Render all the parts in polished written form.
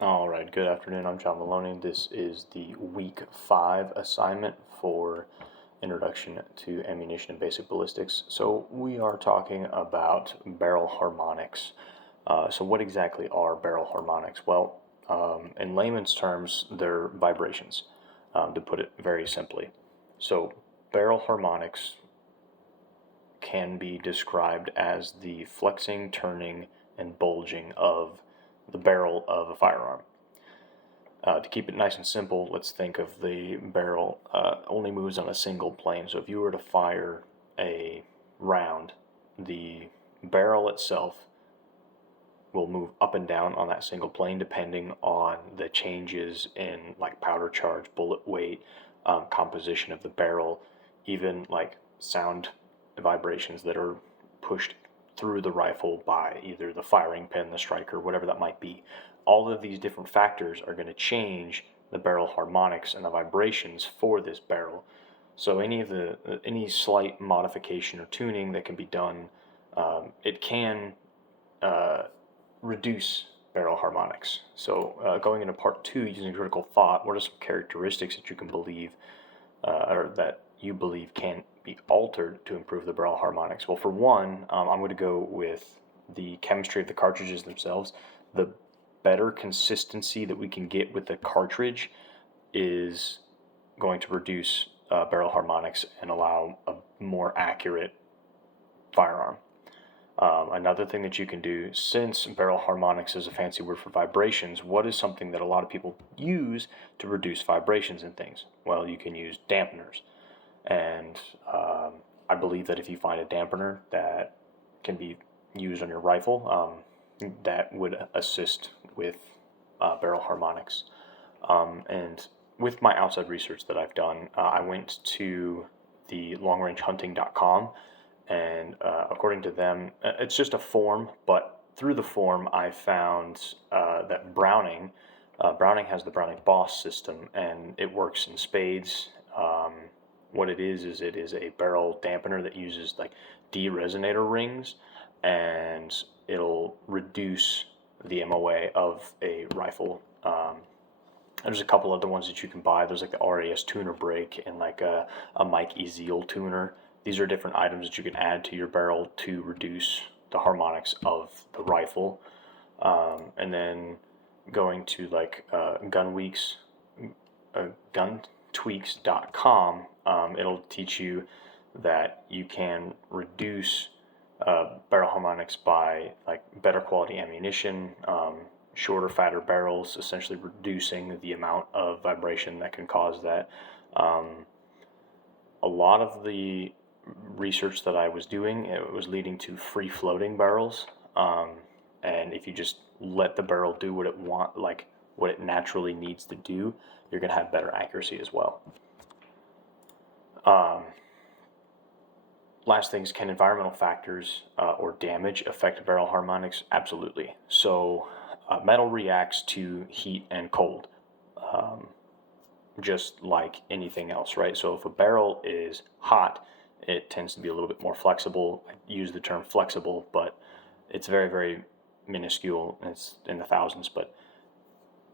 All right, good afternoon. I'm John Maloney. This is the week 5 assignment for Introduction to Ammunition and Basic Ballistics. So we are talking about barrel harmonics. So what exactly are barrel harmonics? Well, in layman's terms, they're vibrations, to put it very simply. So barrel harmonics can be described as the flexing, turning, and bulging of the barrel of a firearm. To keep it nice and simple, let's think of the barrel only moves on a single plane. So if you were to fire a round, the barrel itself will move up and down on that single plane depending on the changes in like powder charge, bullet weight, composition of the barrel, even like sound vibrations that are pushed through the rifle by either the firing pin, the striker, whatever that might be. All of these different factors are going to change the barrel harmonics and the vibrations for this barrel. So any slight modification or tuning that can be done, it can reduce barrel harmonics. So going into part 2, using critical thought, what are some characteristics that you can believe or that you believe can be altered to improve the barrel harmonics? Well, for one, I'm going to go with the chemistry of the cartridges themselves. The better consistency that we can get with the cartridge is going to reduce barrel harmonics and allow a more accurate firearm. Another thing that you can do, since barrel harmonics is a fancy word for vibrations, what is something that a lot of people use to reduce vibrations in things? Well, you can use dampeners. And I believe that if you find a dampener that can be used on your rifle, that would assist with barrel harmonics. And with my outside research that I've done, I went to the longrangehunting.com, and according to them, it's just a form, but through the form I found that Browning has the Browning Boss system, and it works in spades. What it is it is a barrel dampener that uses like de-resonator rings, and it'll reduce the MOA of a rifle. There's a couple other ones that you can buy. There's like the RAS tuner brake and like a Mike Ezeal tuner. These are different items that you can add to your barrel to reduce the harmonics of the rifle. And then going to like guntweaks.com, it'll teach you that you can reduce barrel harmonics by like better quality ammunition, shorter, fatter barrels, essentially reducing the amount of vibration that can cause that. A lot of the research that I was doing, it was leading to free floating barrels, and if you just let the barrel do what it naturally needs to do, you're going to have better accuracy as well. Last things, can environmental factors or damage affect barrel harmonics? Absolutely. So metal reacts to heat and cold, just like anything else, right? So if a barrel is hot, it tends to be a little bit more flexible. I use the term flexible, but it's very, very minuscule. It's in the thousands, but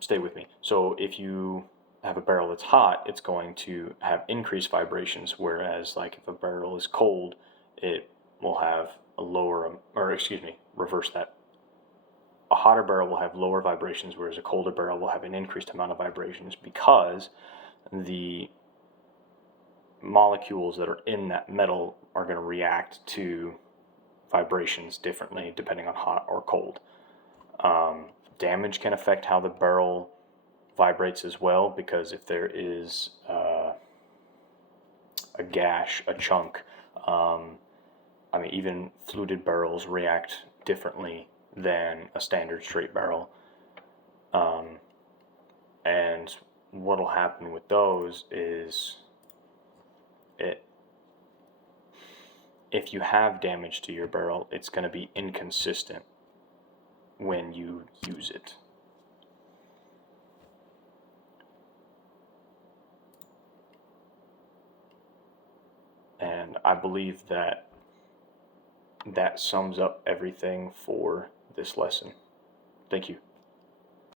stay with me. So if you have a barrel that's hot, it's going to have increased vibrations, whereas like if a barrel is cold, it will have a lower, or excuse me, reverse that. A hotter barrel will have lower vibrations, whereas a colder barrel will have an increased amount of vibrations, because the molecules that are in that metal are going to react to vibrations differently depending on hot or cold. Damage can affect how the barrel vibrates as well, because if there is a gash, a chunk, even fluted barrels react differently than a standard straight barrel. And what will happen with those is if you have damage to your barrel, it's going to be inconsistent when you use it. And I believe that sums up everything for this lesson. Thank you.